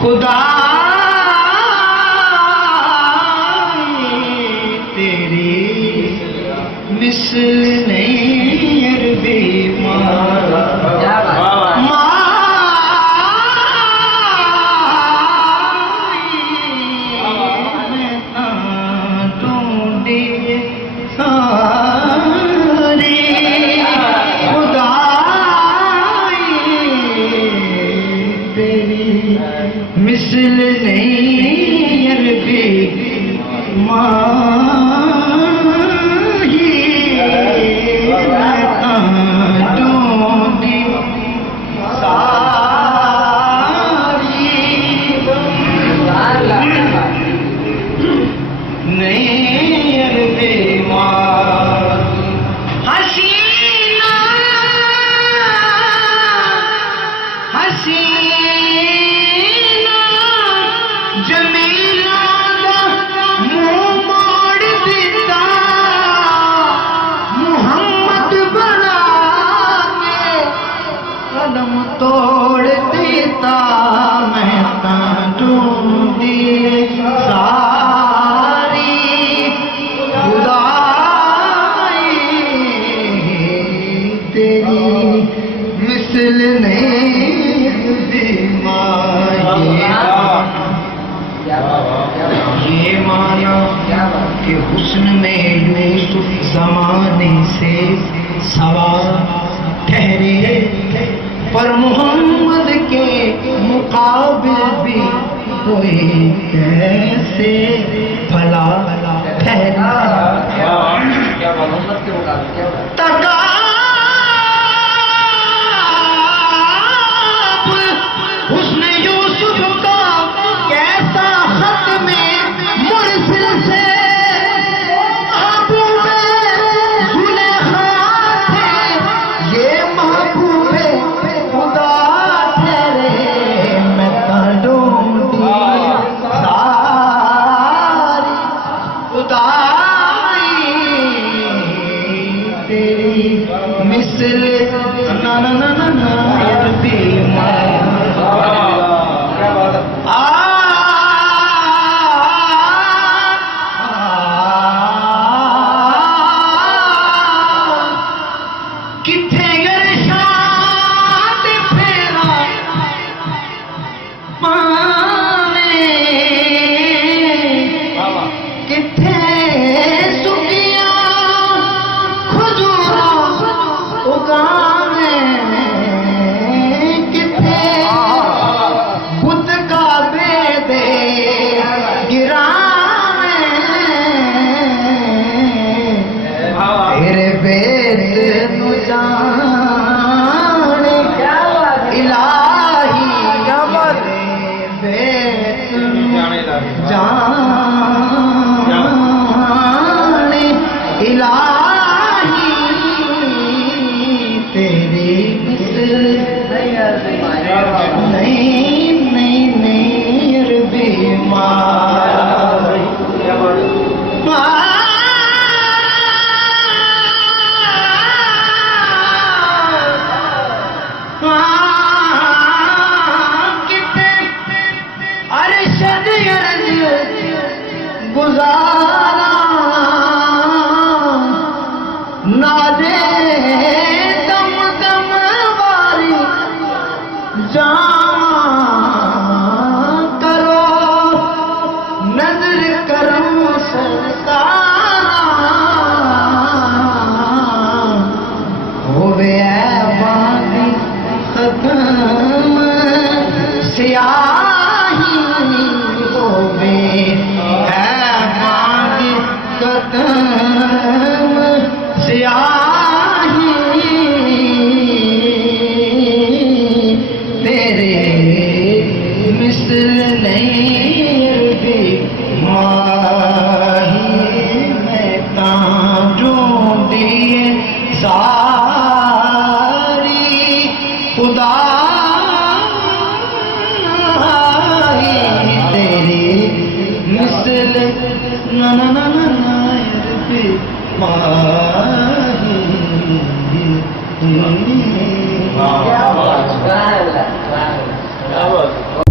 खुदा तेरी मिसल नहीं अरबी मिसल नहीं अरबी तोड़ देता मैं ढूंढी सारी खुदाई तेरी मिसल नहीं ये माना कि हुस्न में यूसुफ जमाने से सवार ठहरे पर मोहम्मद के मुकाबिल भी कोई कैसे भला ठहरा हुस्न यूसुफ का कैसा खत में मुरसिल से मिसल ना ना ना ना ना सियाही हो बे है बाग कदम सियाही तेरे मिस्र नहीं भी माही मैं ताजों दिए सारी खुदा तेरी मिसल ना ना ना ना ना भी माही क्या बात है।